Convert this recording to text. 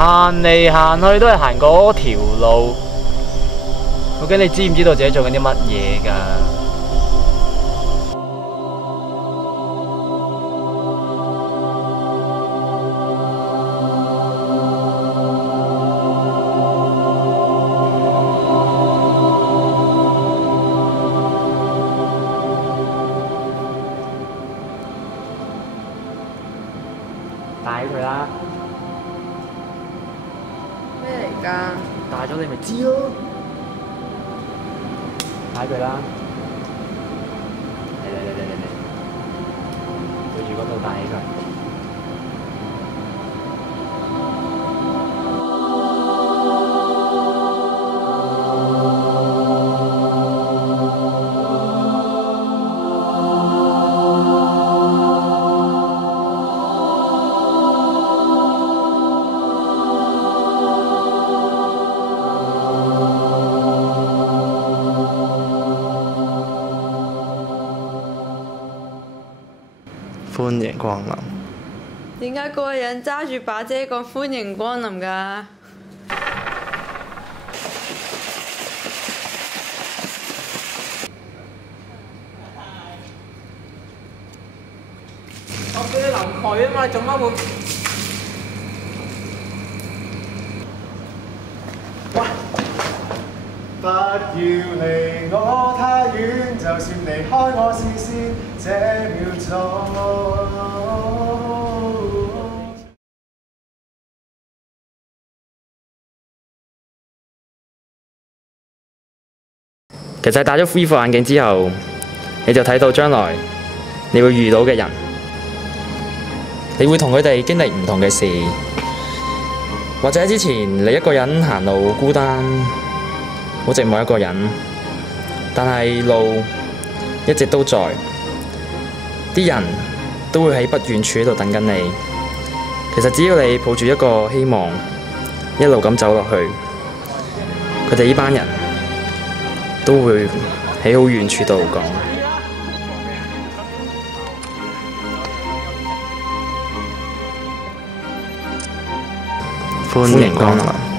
行嚟行去都係行嗰條路，究竟你知唔知道自己做緊啲乜嘢㗎？帶佢啦！咩嚟㗎？帶咗你咪知咯！帶佢啦！嚟，對住嗰度帶起佢。歡迎光臨。點解嗰個人揸住把遮講歡迎光臨㗎？我叫你淋佢啊嘛，你做乜會？喂！不要離我太遠，就算離開我視線，這秒鐘。其實戴咗呢副眼鏡之後，你就睇到將來你會遇到嘅人，你會同佢哋經歷唔同嘅事，或者之前你一個人行路孤單，好寂寞一個人，但係路一直都在，啲人都會喺不遠處度等緊你。其實只要你抱住一個希望，一路咁走落去，佢哋呢班人都會喺好遠處度講。歡迎光臨。